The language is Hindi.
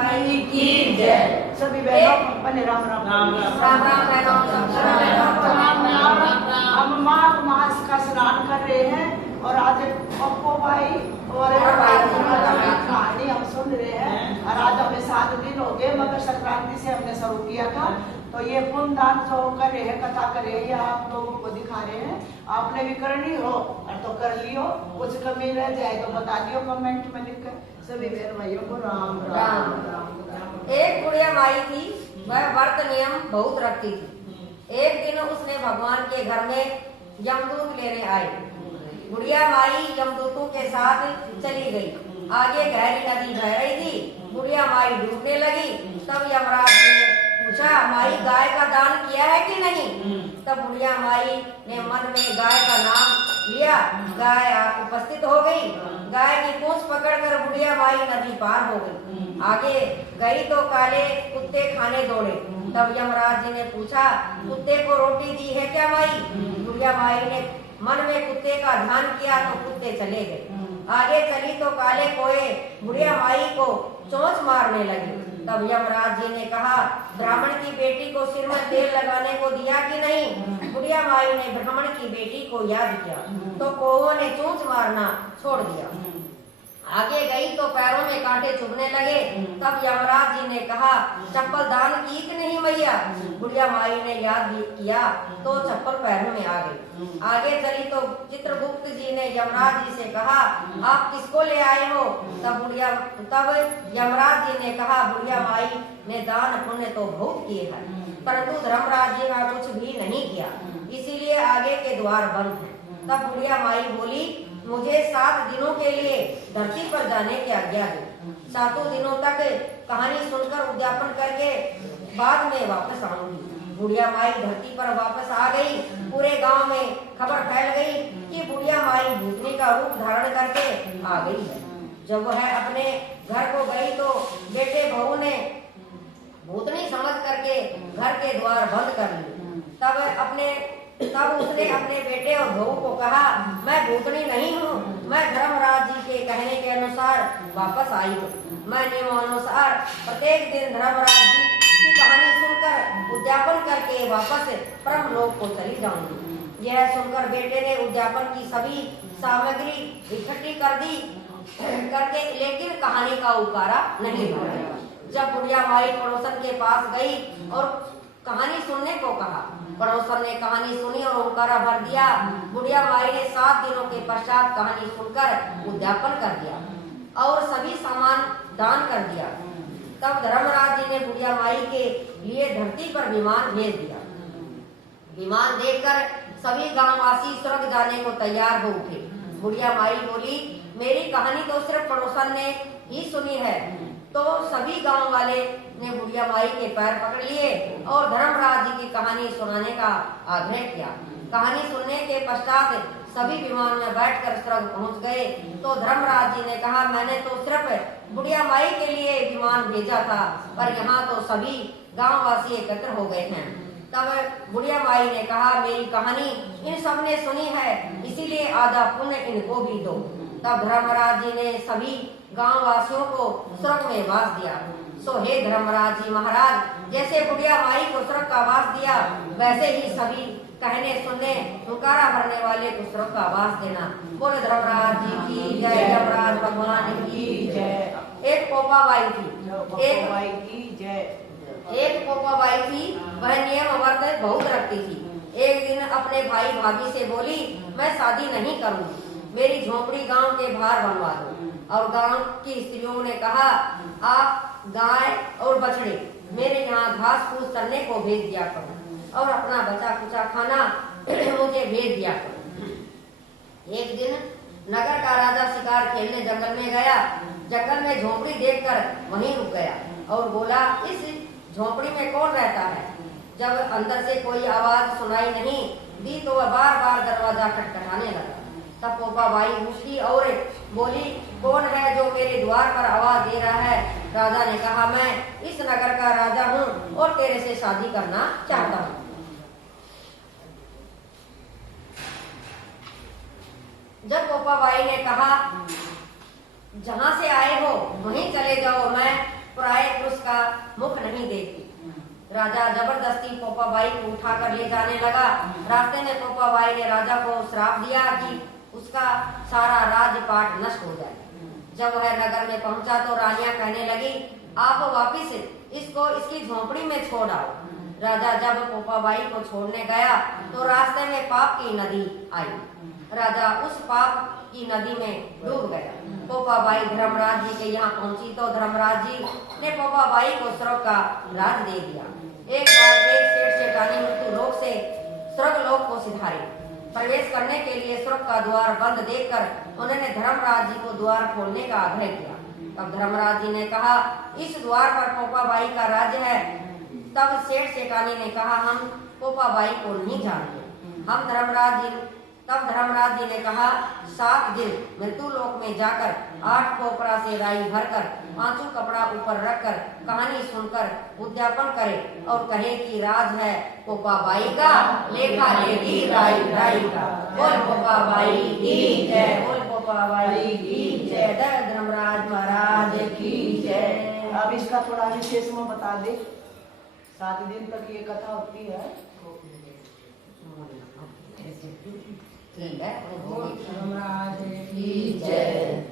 माई की जय। सभी बहनों को अपने राम राम राम राम बहनों, हम माघ मास का स्नान कर रहे हैं और आज पप्पू भाई और कहानी हम सुन रहे हैं। और आज हमें 7 दिन हो गए, मकर संक्रांति से हमने शुरू किया था। तो ये पुण्य दान जो कर रहे हैं, कथा कर रहे हैं, ये आप लोगों को दिखा रहे हैं। आपने भी करनी हो और तो कर लियो, कुछ कमी रह जाए तो बता दियो कमेंट में लिख कर। सभी बहन भाइयों को राम राम राम। एक बुढ़िया माई थी, वह व्रत नियम बहुत रखती थी। एक दिन उसने भगवान के घर में यमदूत लेने आई। बुढ़िया माई यमदूतों के साथ चली गई। आगे गहरी नदी बह रही थी, बुढ़िया माई डूबने लगी। तब यमराज ने पूछा, माई गाय का दान किया है कि नहीं? तब बुढ़िया माई ने मन में गाय का नाम लिया। गाय उपस्थित हो गई। गाय की पूंछ पकड़कर बुढ़िया माई नदी पार हो गई। आगे गई तो काले कुत्ते खाने दौड़े। तब यमराज जी ने पूछा, कुत्ते को रोटी दी है क्या माई? बुढ़िया माई ने मन में कुत्ते का ध्यान किया तो कुत्ते चले गए। आगे चली तो काले कोए बुढ़िया माई को चोंच मारने लगे। तब यमराज जी ने कहा, ब्राह्मण की बेटी को सिर में तेल लगाने को दिया कि नहीं? बुढ़िया माई ने ब्राह्मण की बेटी को याद किया तो कौओं ने चोंच मारना छोड़ दिया। आगे गई तो पैरों में कांटे चुभने लगे। तब यमराज जी ने कहा, चप्पल दान की कि नहीं मैया? बुढ़िया माई ने याद किया तो चप्पल पैरों में आ गई। आगे चली तो चित्रगुप्त जी ने यमराज जी से कहा, आप किसको ले आए हो? तब यमराज जी ने कहा, बुढ़िया माई ने दान पुण्य तो बहुत किए हैं, परंतु धर्मराज जी का कुछ भी नहीं किया, इसीलिए आगे के द्वार बंद हैं। तब बुढ़िया माई बोली, मुझे 7 दिनों के लिए धरती पर जाने की आज्ञा दो। 7 दिनों तक कहानी सुनकर उद्यापन करके बाद में वापस आऊंगी। बुढ़िया माई धरती पर वापस आ गई। पूरे गांव में खबर फैल गई कि बुढ़िया माई भूतनी का रूप धारण करके आ गई है। जब वह अपने घर को गई तो बेटे बहू ने भूतनी समझ करके घर के द्वार बंद कर लिए। तब उसने अपने बेटे और बहू को कहा, मैं भूतनी नहीं हूँ, मैं धर्मराज जी के कहने के अनुसार वापस आई हूँ। मैं नियमानुसार प्रत्येक दिन धर्मराज जी की कहानी सुनकर उद्यापन करके वापस परम लोक को चली जाऊंगी। यह सुनकर बेटे ने उद्यापन की सभी सामग्री इकट्ठी कर दी करके, लेकिन कहानी का उकारा नहीं हुआ। जब बुढ़िया माई पड़ोसन के पास गई और कहानी सुनने को कहा, पड़ोसन ने कहानी सुनी और उकारा भर दिया। बुढ़िया माई ने 7 दिनों के पश्चात कहानी सुनकर उद्यापन कर दिया और सभी सामान दान कर दिया। तब धर्मराज जी ने बुढ़िया माई के लिए धरती पर विमान भेज दिया। विमान देखकर सभी गांववासी स्वर्ग जाने को तैयार हो उठे। बुढ़िया माई बोली, मेरी कहानी तो सिर्फ पड़ोसन ने ही सुनी है। तो सभी गांव वाले ने बुढ़िया माई के पैर पकड़ लिए और धर्मराज जी की कहानी सुनाने का आग्रह किया। कहानी सुनने के पश्चात सभी विमान में बैठकर स्वर्ग पहुंच गए। तो धर्मराज जी ने कहा, मैंने तो सिर्फ बुढ़िया माई के लिए विमान भेजा था, पर यहाँ तो सभी गांववासी एकत्र हो गए हैं। तब बुढ़िया माई ने कहा, मेरी कहानी इन सब ने सुनी है, इसीलिए आधा पुण्य इनको भी दो। तब धर्मराज जी ने सभी गांव वासियों को स्वर्ग में वास दिया। सो हे धर्मराज जी महाराज, जैसे बुढ़िया माई को स्वर्ग का वास दिया, वैसे ही सभी कहने सुनने हुंकारा भरने वाले को स्वर्ग का वास देना। बोले धर्मराज जी की जय, यमराज भगवान की जय। एक पोपाबाई थी, एक पोपाबाई थी, वह नियम वर्त बहुत रखती थी। एक दिन अपने भाई भाभी से बोली, मैं शादी नहीं करूंगी, मेरी झोपड़ी गांव के बाहर बनवा दो। और गांव की स्त्रियों ने कहा, आप गाय और बछड़े मेरे यहाँ घास फूस करने को भेज दिया करो और अपना बचा कुचा खाना मुझे भेज दिया करो। एक दिन नगर का राजा शिकार खेलने जंगल में गया। जंगल में झोपड़ी देखकर वहीं रुक गया और बोला, इस झोपड़ी में कौन रहता है? जब अंदर से कोई आवाज सुनाई नहीं दी तो वह बार बार दरवाजा खटखटाने लगा। तब पोपाबाई उछली और बोली, कौन है जो मेरे द्वार पर आवाज दे रहा है? राजा ने कहा, मैं इस नगर का राजा हूँ और तेरे से शादी करना चाहता हूँ। जब पोपाबाई ने कहा, जहाँ से आए हो वहीं चले जाओ, मैं मुख नहीं देखती। राजा जबरदस्ती पोपाबाई को उठाकर ले जाने लगा। रास्ते में पोपाबाई ने राजा को श्राप दिया कि उसका सारा राजपाट नष्ट हो जाए। जब वह नगर में पहुंचा तो रानियां कहने लगी, आप वापिस इसको इसकी झोंपड़ी में छोड़ आओ। राजा जब पोपाबाई को छोड़ने गया तो रास्ते में पाप की नदी आई। राजा उस पाप की नदी में डूब गया। पोपाबाई धर्मराज जी के यहाँ पहुंची तो धर्मराज जी ने पोपाबाई को स्वर्ग का राज दे दिया। एक बार एक सेठ सेठानी मृत्यु लोक से स्वर्ग लोक को सिधारी। प्रवेश करने के लिए स्वर्ग का द्वार बंद देखकर उन्होंने धर्मराज जी को द्वार खोलने का आग्रह किया। तब धर्मराज जी ने कहा, इस द्वार पर पोपाबाई का राज्य है। तब सेठ सेठानी ने कहा, हम पोपाबाई को नहीं जानते। तब धर्मराज जी ने कहा, 7 दिन मृत्यु लोक में जाकर 8 कोपरा से राई भरकर 5 कपड़ा ऊपर रखकर कहानी सुनकर उद्यापन करे और कहे कि राज है पोपाबाई का, लेखा लेगी राई राई का। बोल पोपाबाई की जय, बोल पोपाबाई की जय, धर्मराज महाराज की जय। अब इसका थोड़ा विशेष में बता दे। 7 दिन तक ये कथा होती है। धर्मराज की जय।